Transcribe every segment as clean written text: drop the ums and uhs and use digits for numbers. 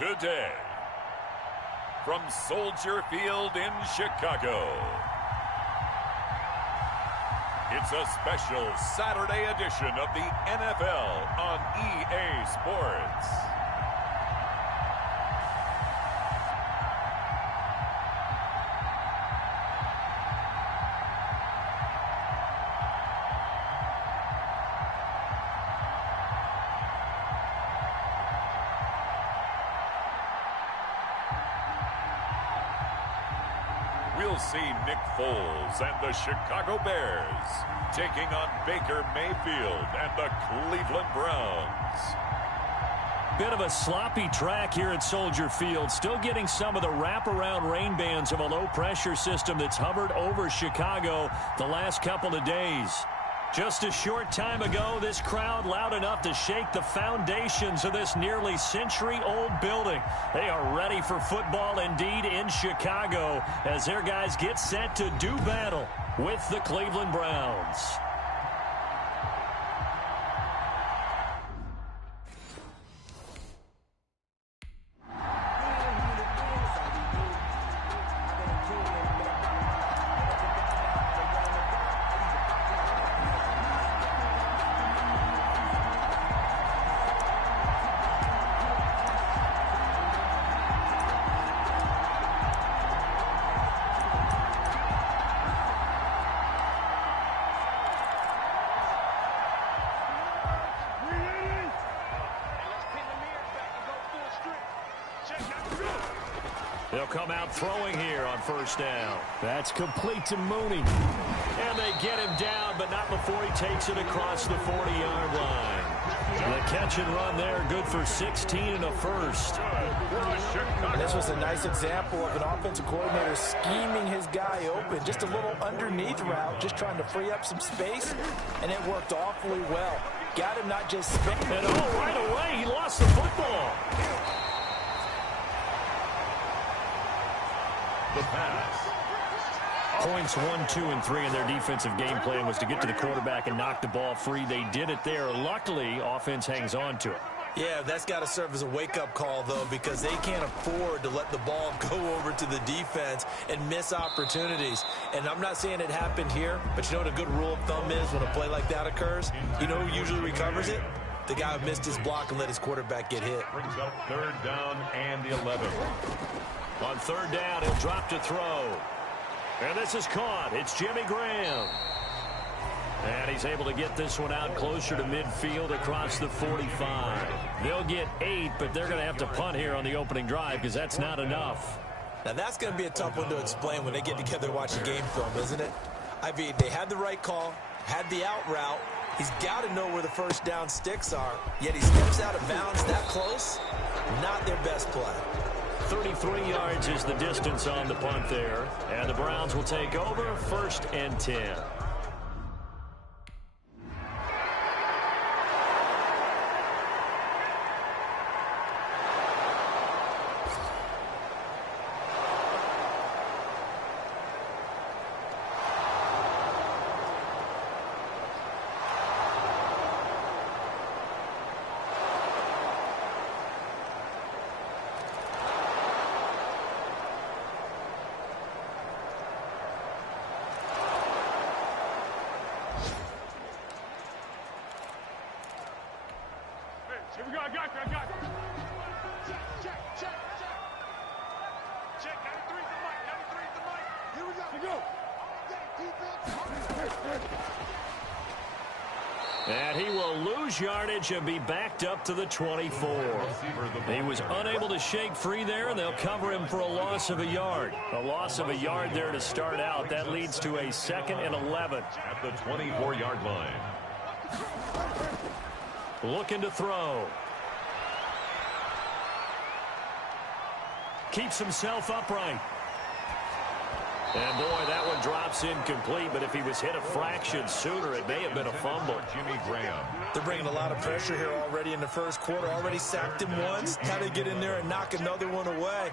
today. From Soldier Field in Chicago, it's a special Saturday edition of the NFL on EA Sports. We'll see Nick Foles and the Chicago Bears taking on Baker Mayfield and the Cleveland Browns. Bit of a sloppy track here at Soldier Field. Still getting some of the wraparound rain bands of a low-pressure system that's hovered over Chicago the last couple of days. Just a short time ago, this crowd loud enough to shake the foundations of this nearly century-old building. They are ready for football indeed in Chicago as their guys get set to do battle with the Cleveland Browns. They'll come out throwing here on first down. That's complete to Mooney. And they get him down, but not before he takes it across the 40-yard line. The catch and run there, good for 16 and a first. This was a nice example of an offensive coordinator scheming his guy open. Just a little underneath route, just trying to free up some space, and it worked awfully well. Got him not just spinning. And right away, he lost the football. The pass. Points 1, 2, and 3 in their defensive game plan was to get to the quarterback and knock the ball free. They did it there. Luckily, offense hangs on to it. Yeah, that's got to serve as a wake-up call, though, because they can't afford to let the ball go over to the defense and miss opportunities. And I'm not saying it happened here, but you know what a good rule of thumb is when a play like that occurs? You know who usually recovers it? The guy who missed his block and let his quarterback get hit. Brings up third down and 11. On third down, he'll drop to throw. And this is caught. It's Jimmy Graham. And he's able to get this one out closer to midfield across the 45. They'll get 8, but they're going to have to punt here on the opening drive because that's not enough. Now, that's going to be a tough one to explain when they get together watching game film, isn't it? I mean, they had the right call, had the out route. He's got to know where the first down sticks are, yet he steps out of bounds that close. Not their best play. 33 yards is the distance on the punt there. And the Browns will take over 1st and 10. Here we go, I got you. Check. Check, 93's the mic. Here we go. And he will lose yardage and be backed up to the 24. He was unable to shake free there, and they'll cover him for a loss of a yard. A loss of a yard there to start out. That leads to a 2nd and 11. At the 24-yard line. Looking to throw. Keeps himself upright. And, boy, that one drops incomplete, but if he was hit a fraction sooner, it may have been a fumble. Jimmy Graham. They're bringing a lot of pressure here already in the first quarter. Already sacked him once. Now they get in there and knock another one away.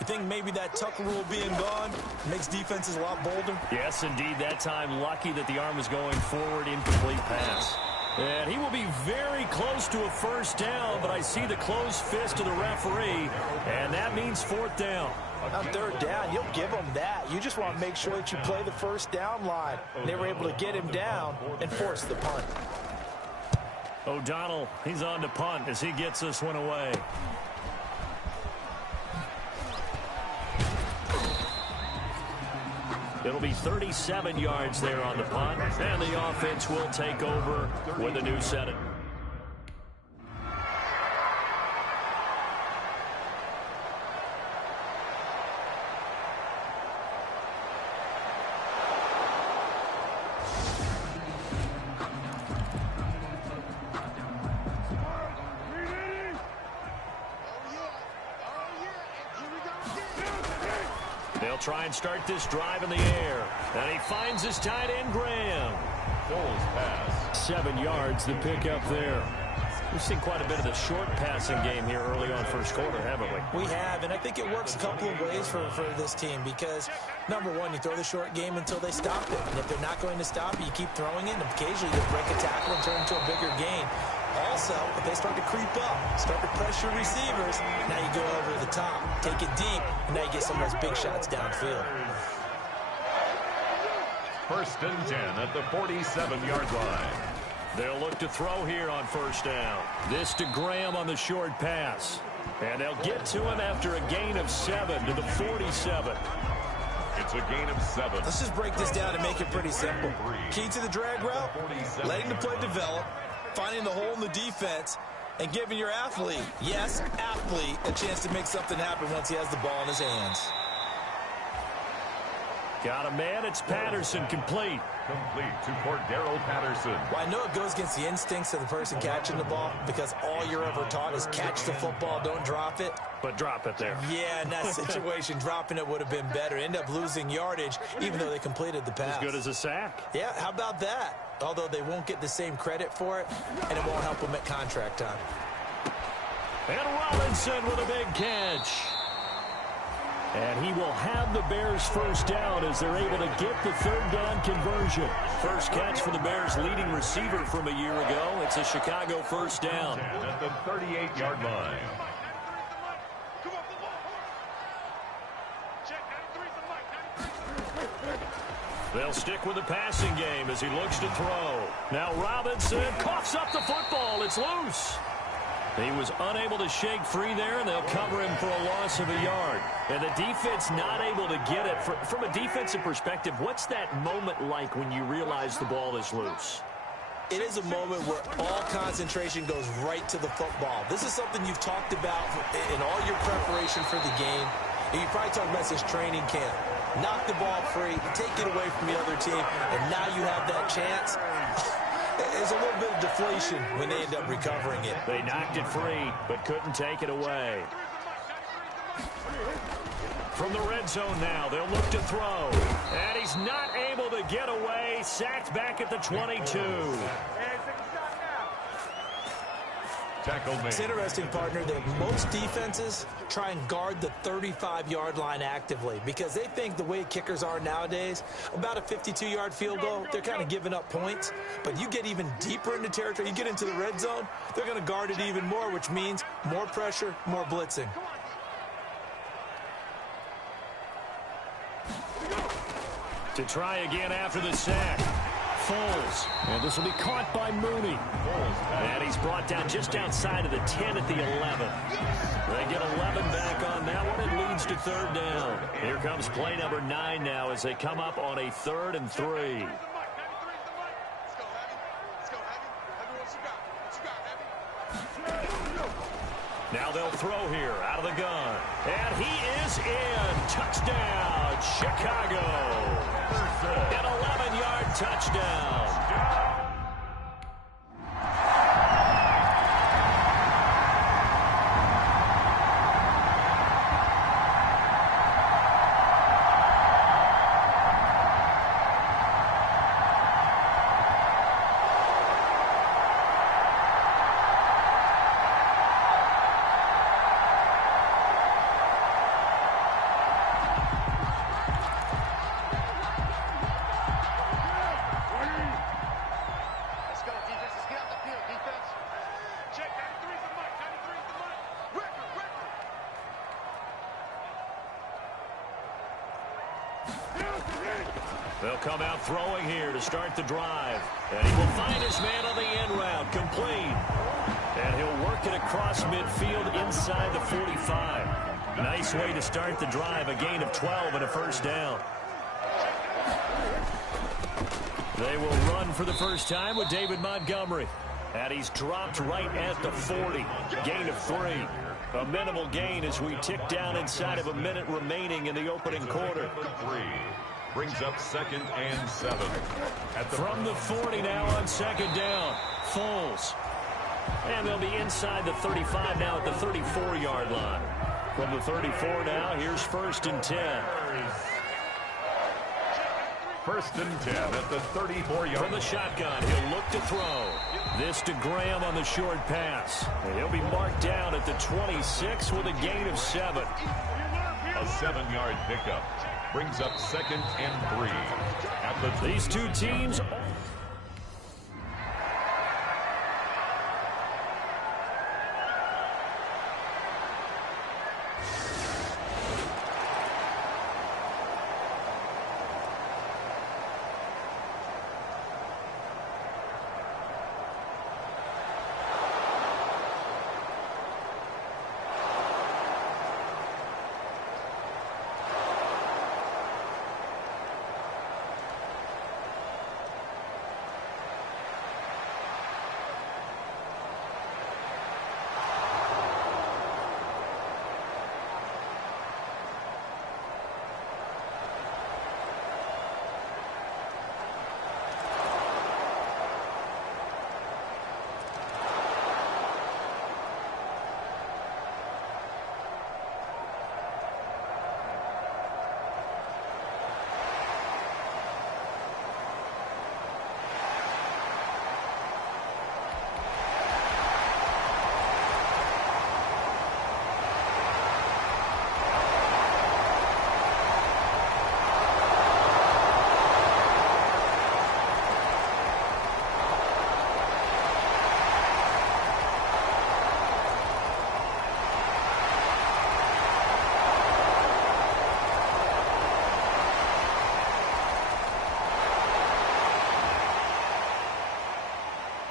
You think maybe that tuck rule being gone makes defenses a lot bolder? Yes, indeed. That time, lucky that the arm was going forward, incomplete pass. And he will be very close to a first down, but I see the closed fist of the referee, and that means fourth down. On third down, you'll give them that. You just want to make sure that you play the first down line. They were able to get him down and force the punt. O'Donnell, he's on to punt as he gets this one away. It'll be 37 yards there on the punt, and the offense will take over with a new setting. They'll try and start this drive in the air. And he finds his tight end, Graham. Foles pass. 7 yards, the pickup there. We've seen quite a bit of the short passing game here early on first quarter, haven't we? We have, and I think it works a couple of ways for this team because, number one, you throw the short game until they stop it. And if they're not going to stop it, you keep throwing it, and occasionally you break a tackle and turn it into a bigger gain. Also, if they start to creep up, start to pressure receivers, now you go over the top, take it deep, and now you get some of those big shots downfield. First and 10 at the 47-yard line. They'll look to throw here on first down. This to Graham on the short pass. And they'll get to him after a gain of 7 to the 47. It's a gain of 7. Let's just break this down and make it pretty simple. Key to the drag route, letting the play develop, finding the hole in the defense, and giving your athlete, yes, athlete, a chance to make something happen once he has the ball in his hands. Got a man, it's Patterson, complete. Complete to Cordero Patterson. Well, I know it goes against the instincts of the person catching the ball because all you're ever taught is catch the football, don't drop it. But drop it there. Yeah, in that situation, dropping it would have been better. End up losing yardage, even though they completed the pass. As good as a sack. Yeah, how about that? Although they won't get the same credit for it, and it won't help them at contract time. And Robinson with a big catch. And he will have the Bears first down as they're able to get the third down conversion. First catch for the Bears' leading receiver from a year ago. It's a Chicago first down. At the 38-yard line. They'll stick with the passing game as he looks to throw. Now Robinson coughs up the football. It's loose. He was unable to shake free there, and they'll cover him for a loss of a yard. And the defense not able to get it. From a defensive perspective, what's that moment like when you realize the ball is loose? It is a moment where all concentration goes right to the football. This is something you've talked about in all your preparation for the game. And you probably talked about this training camp. Knock the ball free, take it away from the other team, and now you have that chance. There's a little bit of deflation when they end up recovering it. They knocked it free, but couldn't take it away. From the red zone now, they'll look to throw. And he's not able to get away. Sacked back at the 22. It's interesting, partner, that most defenses try and guard the 35-yard line actively because they think the way kickers are nowadays, about a 52-yard field goal, they're kind of giving up points. But you get even deeper into territory, you get into the red zone, they're going to guard it even more, which means more pressure, more blitzing. To try again after the sack. Foles. And this will be caught by Mooney. And he's brought down just outside of the 10 at the 11. They get 11 back on that one. It leads to third down. Here comes play number 9 now as they come up on a 3rd and 3. Now they'll throw here out of the gun. And he is in. Touchdown, Chicago. An 11-yard touchdown. They'll come out throwing here to start the drive. And he will find his man on the end route. Complete. And he'll work it across midfield inside the 45. Nice way to start the drive. A gain of 12 and a first down. They will run for the first time with David Montgomery. And he's dropped right at the 40. Gain of 3. A minimal gain as we tick down inside of a minute remaining in the opening quarter. Brings up 2nd and 7. From the 40 now on 2nd down. Foles. And they'll be inside the 35 now at the 34-yard line. From the 34 now, here's 1st and 10. 1st and 10 at the 34-yard. From the shotgun, he'll look to throw. This to Graham on the short pass. And he'll be marked down at the 26 with a gain of 7. A 7-yard pickup. Brings up 2nd and 3. At the These two teams...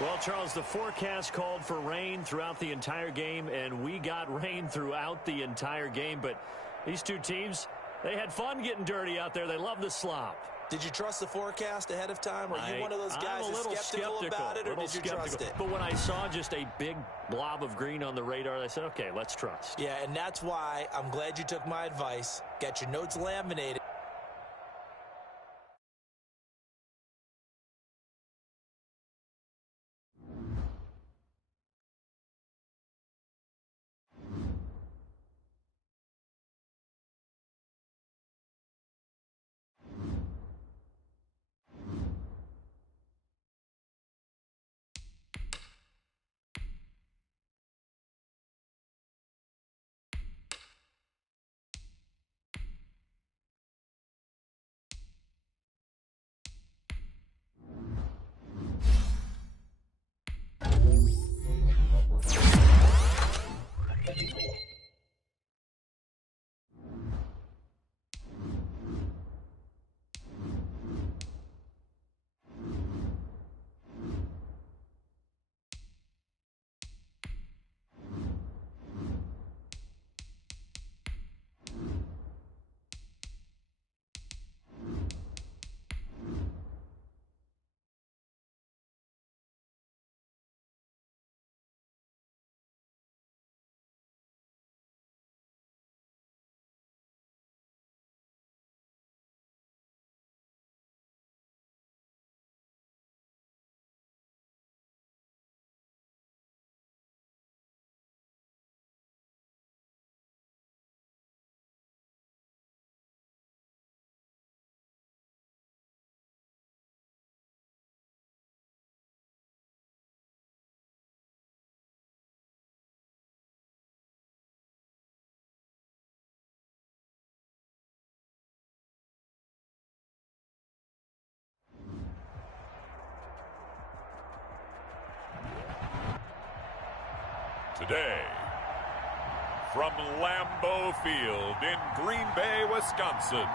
Well, Charles, the forecast called for rain throughout the entire game, and we got rain throughout the entire game. But these two teams, they had fun getting dirty out there. They love the slop. Did you trust the forecast ahead of time? Are you one of those guys that's skeptical about it, or did you trust it? But when I saw just a big blob of green on the radar, I said, okay, let's trust. Yeah, and that's why I'm glad you took my advice. Got your notes laminated. Today, from Lambeau Field in Green Bay, Wisconsin,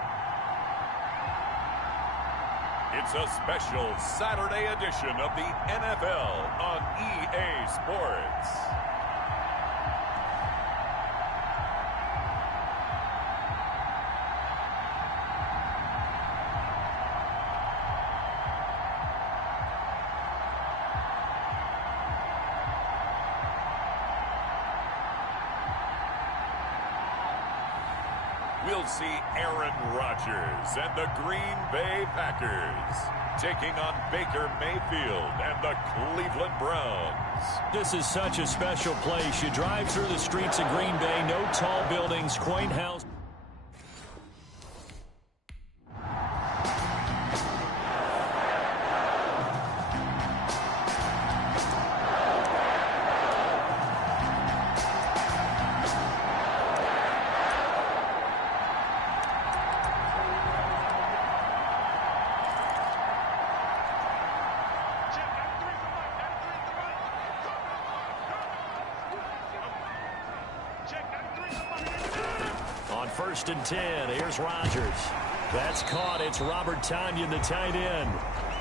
It's a special Saturday edition of the NFL on EA Sports. We'll see Aaron Rodgers and the Green Bay Packers taking on Baker Mayfield and the Cleveland Browns. This is such a special place. You drive through the streets of Green Bay, no tall buildings, quaint house. On 1st and 10, here's Rodgers. That's caught. It's Robert Tonyan, the tight end.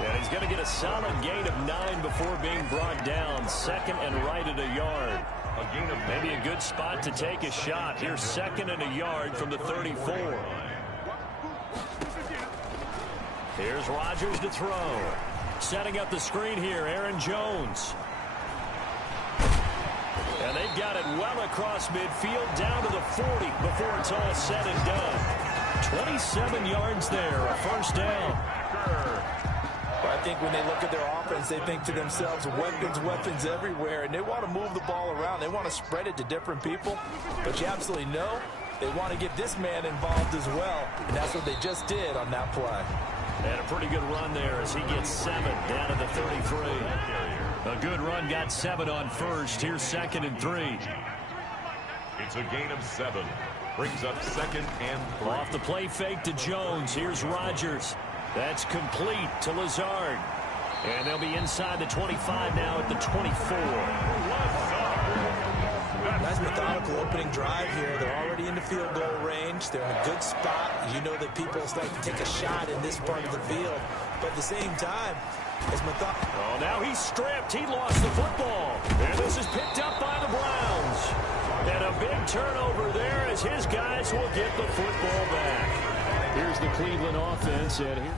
And he's going to get a solid gain of 9 before being brought down. Second and right at a yard. A gain of maybe a good spot to take a shot. Here's 2nd and a yard from the 34. Here's Rodgers to throw. Setting up the screen here, Aaron Jones. And they've got it well across midfield, down to the 40 before it's all said and done. 27 yards there, a first down. Well, I think when they look at their offense, they think to themselves, weapons everywhere, and they want to move the ball around. They want to spread it to different people, but you absolutely know they want to get this man involved as well, and that's what they just did on that play. And a pretty good run there as he gets 7 down to the 33. A good run, got 7 on first. Here's 2nd and 3. It's a gain of 7. Brings up 2nd and 3. Off the play fake to Jones. Here's Rodgers. That's complete to Lazard. And they'll be inside the 25 now at the 24. Nice methodical opening drive here. They're already in the field goal range. They're in a good spot. You know that people start to take a shot in this part of the field. But at the same time, oh, now he's stripped. He lost the football. And this is picked up by the Browns. And a big turnover there as his guys will get the football back. Here's the Cleveland offense. And here.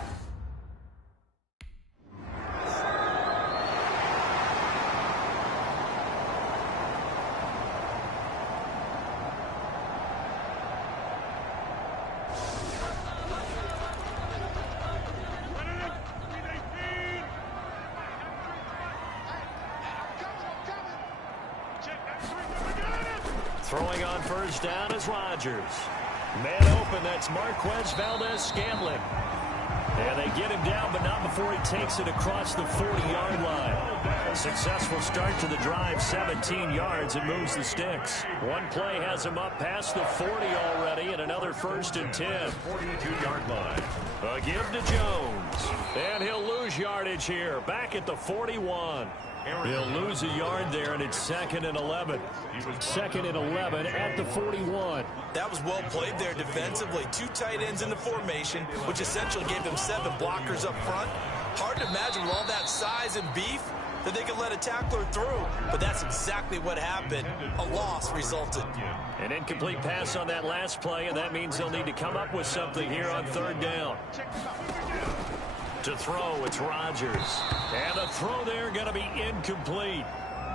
Throwing on first down is Rodgers. Man open, that's Marquez Valdez-Scantling. And they get him down, but not before he takes it across the 40-yard line. A successful start to the drive, 17 yards, and moves the sticks. One play has him up past the 40 already, and another 1st and 10. 42-yard line. A give to Jones. And he'll lose yardage here, back at the 41. He'll lose a yard there, and it's 2nd and 11. 2nd and 11 at the 41. That was well played there defensively. 2 tight ends in the formation, which essentially gave them 7 blockers up front. Hard to imagine with all that size and beef that they could let a tackler through. But that's exactly what happened. A loss resulted. An incomplete pass on that last play, and that means they'll need to come up with something here on 3rd down. To throw, it's Rodgers. And the throw there going to be incomplete.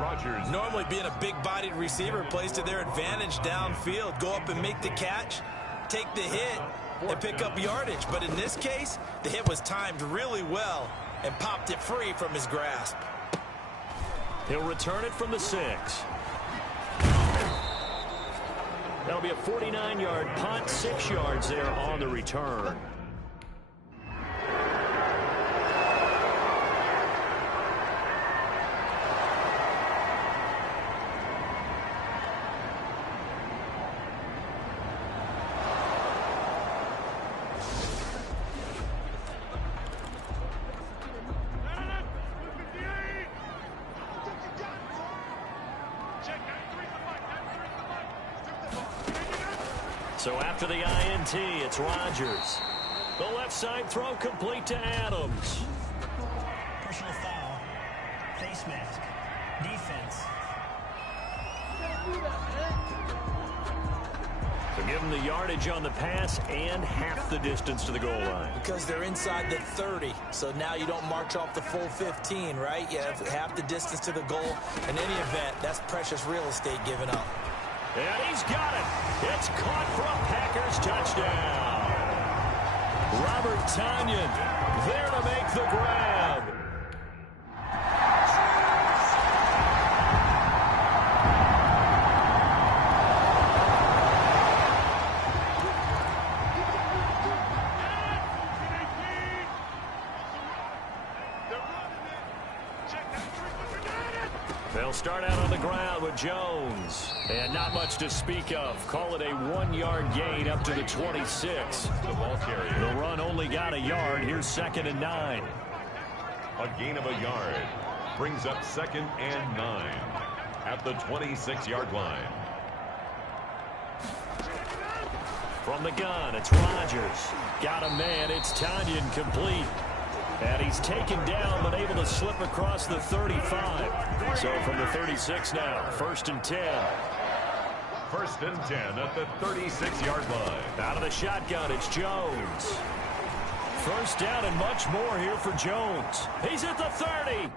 Rodgers, normally being a big-bodied receiver, plays to their advantage downfield. Go up and make the catch, take the hit, and pick up yardage. But in this case, the hit was timed really well and popped it free from his grasp. He'll return it from the 6. That'll be a 49-yard punt, 6 yards there on the return. So after the INT, it's Rodgers. The left side throw complete to Adams. Personal foul. Face mask. Defense. So give them the yardage on the pass and half the distance to the goal line. Because they're inside the 30, so now you don't march off the full 15, right? You have half the distance to the goal. In any event, that's precious real estate given up. And he's got it. It's caught for a Packers touchdown. Robert Tonyan there to make the grab. They'll start out on the ground with Jones. And not much to speak of. Call it a 1-yard gain up to the 26. The ball carrier. The run only got a yard. Here's 2nd and 9. A gain of a yard brings up 2nd and 9 at the 26-yard line. From the gun, it's Rodgers. Got a man. It's Tonyan complete. And he's taken down, but able to slip across the 35. So from the 36 now, 1st and 10. 1st and 10 at the 36-yard line. Out of the shotgun, it's Jones. 1st down and much more here for Jones. He's at the 30.